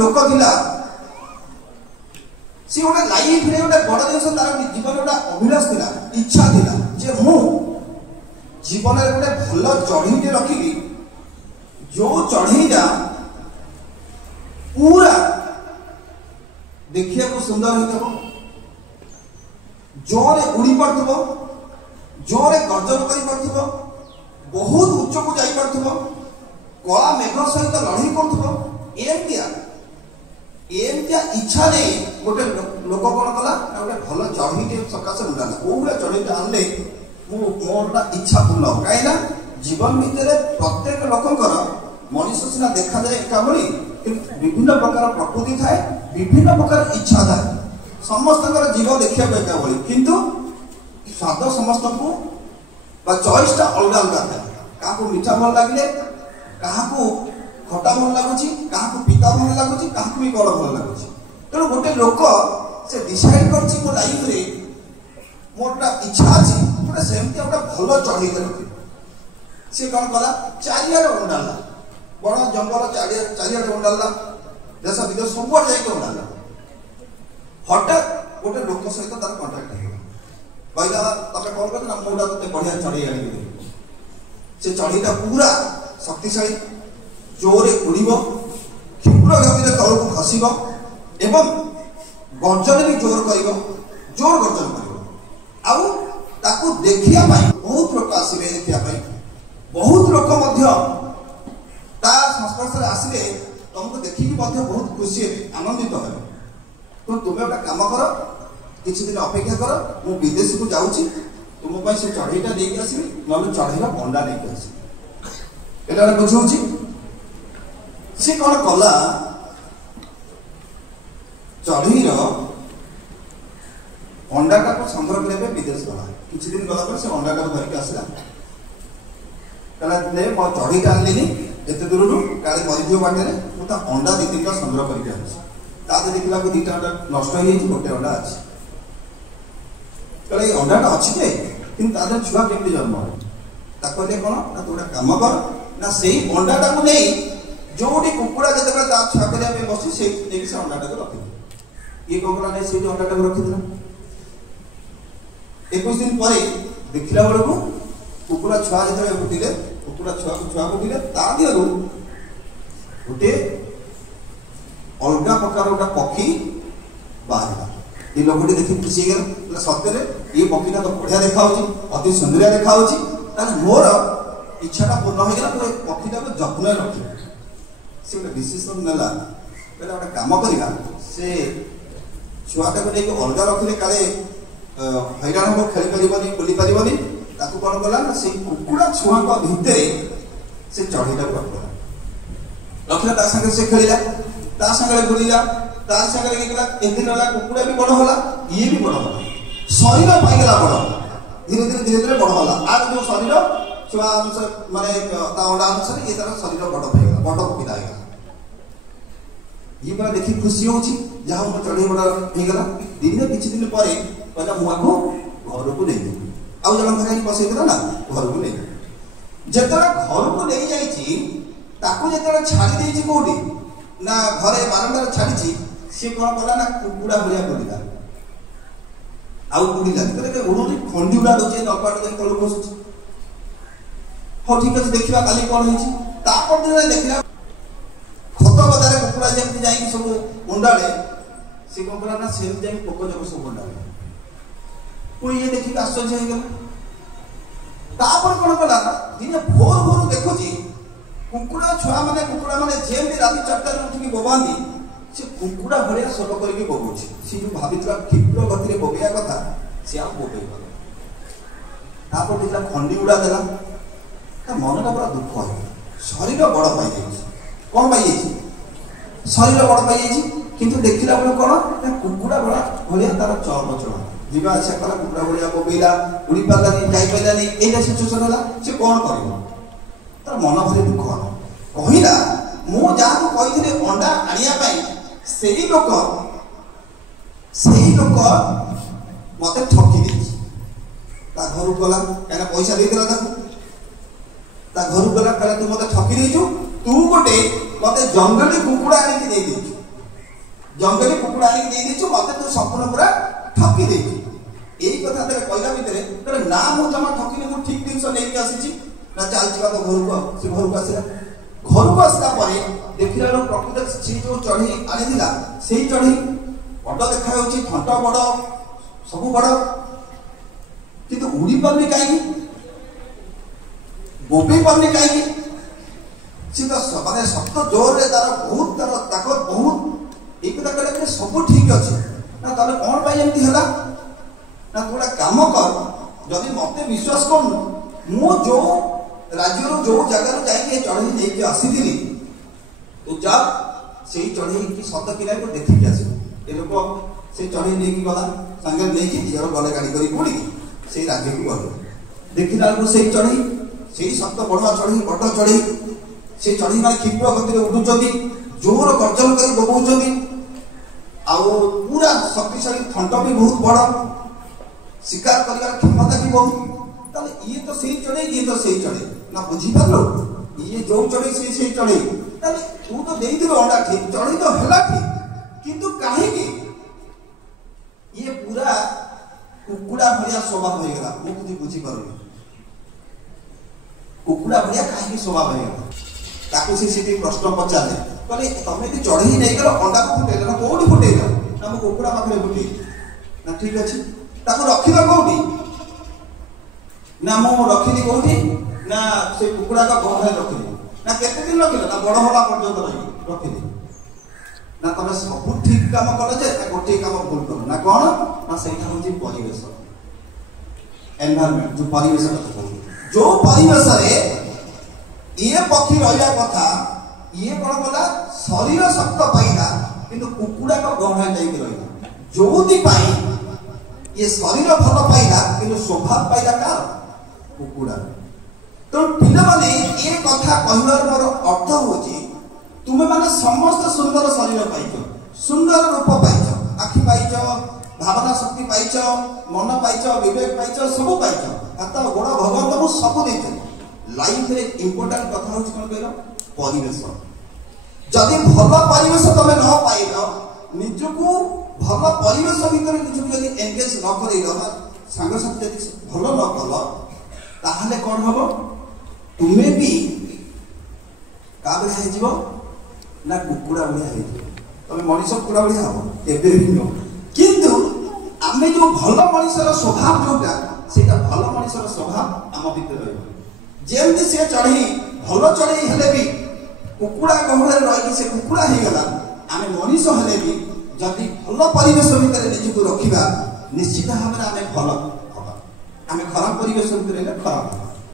लोक थिला सी गोटे लाइफ रे गोटे बड़ जिनिस तार जीवन गोटे अभिलाष थिला इच्छा थिला जे मु जीवन रे गोटे भल चढ़ीटे रखिबी जो चढ़ीटा पूरा देखिया को सुंदर होइतबो जोरे उड़ी पड़थबो जोरे गर्जन करि पड़थबो बहुत उच्च को जाई पड़थबो कला मेघ सहित लड़ी पड़थबो एमतिया इच्छा नहीं गोटे लोक कौन कला गोटे भल चढ़ीटे सकाशे उड़ाला कोड़ा चढ़ीटा आनले मोरटा इच्छा पूर्ण कहीं जीवन भितर प्रत्येक लोकंकर मनुष्य सीना देखा जाए एका भली विभिन्न प्रकार प्रकृति थाए विभिन्न प्रकार इच्छा थाए समस्त जीव देखा एका भली किंतु स्वाद समस्त को चॉइसटा अलग अलग थाए क्या मीठा भल लगे क्या खटा भल लगुच क्या पिता भल लगुच क्या भी गड़ भल लगुच तेणु गोटे लोक से डिसाइड कर लाइफ रे मोरटा इच्छा अच्छी गोटे सेमती गोटे भल चढ़ीते रखी सी कौन कला चारिआडे उंडाला बड़ जंगल चारिआडे उंडाला देश विदेश सब जाइए उंडाला हठात गोटे लोक सहित तार कंटाक्ट कहला तमें कौन कर मुझा ते बढ़िया चढ़ी आनी से चढ़ीटा पूरा शक्तिशाली जोरे उड़ीब क्षिप्र गति तलू खसब एवं गर्जन भी जोर कर जोर गर्जन कर देखिया बहुत लोक आसवे देखिया बहुत लोक संस्पर्श आसले तुमको देखिकी बहुत खुशी आनंदित हे तो तुम्हें गोटे कम कर किसी दिन अपेक्षा कर मु विदेश को जाऊँगी तुम से चढ़ईटा नहीं आसबि ना चढ़ईर अंडा नहीं आसबि एटा बुझाऊँ सी कौन कला चढ़ईर अंडाटा को संग्रह करने विदेश गला किसी दिन गला से अंडाटा धरिक आसला कहला मो चढ़ईटा आनलिनी एत दूर काले मरीज बाटे मुझे अंडा दी तीन संग्रह करके देखला दीटा अंडा नष्ट हो गोटे अंडा अच्छी कहले अंडाटा अच्छी जे कि छुआ केमती जन्म कहले कौन ना तू गोटे कम कर ना से अंडाटा को नहीं जो कुकुड़ा जो छुआ करने बस से अंडाटा को रखी ये कौन कला नहीं से अंडाटा को रखी 21 दिन पर देखला बेलू कुकुड़ा छुआ जो फुटिले कुकुड़ा छुआ फुटिले दिहर गोटे अलग प्रकार गोटे पक्षी बाहर ये लोकटी देखी खुशी गला सत्य ये पक्षीटा तो बढ़िया देखा अति सुंदरिया देखा मोर इच्छाटा पूर्ण होगा तो पक्षीटा को जत्न रखी से गोटे डिसीजन नेला कहला गोटे कम करवा से छुआटा को लेकिन अलग रखिले काले हैरान हम खेली पारबनी बुली पारबनी कौन कला ना से कुकुड़ा छुआ भितर से चढ़ईटा को रखला संगे से खेला संगे बुलिला सागर एक दिन कुकुड़ा भी बड़ होला ये भी बड़ होला शरीर पाईगला बड़ धीरे धीरे बड़ होला आर जो शरीर छुआ अनुसार माने अंडा अनुसार ये तार शरीर बड़ पाईगला बड़ पकिला है ये पूरा देखी खुशी होची जहाँ मैं चढ़ई बड़ा होगा दिन किसी दिन पर कहला मुझे घर को नहीं आउ जन घर बसईला ना घर को नहीं जिते घर को नहीं जाते छाड़ी कौटी ना घरे बारंडार छाड़ी सी कौन कला ना कुकुड़ा भाया बुलिला आउ बुलिला उड़ूनी खंडी गुड़ा दूसरे नलपाट तलू बसुच हाँ ठीक अच्छे देखा काली कौन होपर दिन देखा खत बदार कुकुड़ा जमी जा सब उंडाले सी कौन कला ना से जा पोक जब सब उंडाले पुणी ये देखिए आश्चर्य होगा कौन कला दिन भोर भोर देखुची कुकुड़ा छुआ मैंने कुकुड़ा मैंने जेमती रात 4 उठिक बोबादी से कुकुड़ा भाया स्वर करके बोबुची सी जो भाई क्षिप्र गति बोबेया कथा सी आ बोबे देखा खंडी गुड़ा देला मनटा पूरा दुख हो शरीर बड़ पाई कौन पाई शरीर बड़ पाई किंतु देखला बेलू कौन कुकुड़ा बड़ा भाया तार चल चल जीवा आसा कला कुकुड़ा भाया बोबेला उड़ी पारानी जापारानी यही सिचुएसन है सी कौन कर तार मन भारी दुख कहला मु जहाँ कही अंडा आने से लोक मत ठकी घर गला कहीं पैसा देदेला घर गला कहला तू मत ठकी देचु तू गोटे मत जंगली कुकुड़ा आनी दे जंगली कुकुड़ा आनी दे देछु मते तो संपूर्ण पूरा ठकी देछि एई कथा तेरे कहला भितरे तोर ना मु जमा ठकीने मु ठीक दिन से लेके आसीछि ना चल जिवा तो घर को से घर को आसला परे देखिला लो प्रकृति सी जो चढ़ी आनी दिला सेही चढ़ी बड़ देखा होछि थंट बड़ सब बड़ किंतु उड़ी परनी काई बोबी परनी काई सी तो माने शब्द जोर रे तार बहुत तार ताकत बहुत एक कथा कहले सब ठीक अछि ना ताले कोन पाई एमती हला ना थोड़ा काम कर जदि मते विश्वास कर मु जो राज्य रो जो जगह रो जाई के चढ़ी दे के आसी दिली तो जा सेही चढ़ी की सत किला को देखि के आसी ए लोक से चढ़ी ले की गला संगे ले की दियर गले गाड़ी करी कोडी से राज्य को गले देखिला को सेही चढ़ी सेही सत बडवा चढ़ी बड चढ़ी से चढ़ी माने क्षिप्र गति रे उडुचंदी जोर गर्जन करी बबौचंदी आउ पूरा शक्तिशाली थंट भी बहुत बड़ शिकार करियार क्षमता भी बहुत ताले ये तो सही चढ़े ये तो सही चढ़े ना बुझी पालो ये जो चढ़े से चढ़े ताले तू तो देई दिलो अंडा ठीक चढ़ी तो हला ठीक किंतु काहे की ये पूरा कुकुड़ा भरिया स्वभाव हो गला मु कुछ बुझी पारुनी कुकुड़ा भरिया काहे की स्वभाव हो गला ताको से प्रश्न पचारे कहले तमे भी चढ़ी नहीं गलो अंडा को फुटेला ना कोडी फुटेला ना मु कुकुड़ा पाखरे फुटे ना ठीक अछि ताको रखिला कोडी ना मु रखिली कोडी ना से कुकुड़ा का घर रखिली ना केते दिन रखिला ना बड़ होला पर्यंत रखिली ना तमे सब ठीक काम कल जे ना गोटे काम भूल कर ना कोन ना सेटा होची परिवेश एनवायरनमेंट जो परिवेश कथा जो परिवेश रे ये पक्षी रहिया कथा ये कोन कला शरीर शक्त पाइला किंतु कुकुड़ा का गहना जाई रहिला जोदी पाई ये शरीर भल पाइला किंतु स्वभाव पाइला का कुकुड़ा तो पिला माने ये कथा कहबार मोर अर्थ होची तुमे माने समस्त सुंदर शरीर पाइछो सुंदर रूप पाइछो आखि पाइछो भावना शक्ति पाइछो मन पाइछो विवेक पाइछो सब पाइछो हाथ गोड़ भगवान तुम सब देते लाइफ रे इंपोर्टेंट कथा होची कोन कहलो परिवेश जदि भल परिवेश तमे न पाइलो निजको भल परिवेश भीतर निजको जदि एंगेज न करैलो संग साथी जदि भल न कलो ताहले कोन हबो तुमे भी काबे हे जीवो ना कुकुड़ा बढिया हे जीवो तमे मनुष्य कुकुड़ा बढिया हबो एबे भी न किंतु आमे जो भल मनुष्यर स्वभाव जोटा सेटा भल मनुष्यर स्वभाव आम भीतर रहबो जेमति से चढ़ी भल चढ़ी हेले भी कुकुड़ा गहळे रही से कुकुड़ा हे गला आमे मनुष्य हेले भी जदि भल परिवेश भीतर निजको रखिबा निश्चित भाव में आमे भल हबा आमे खराब परिवेश भीतर खराब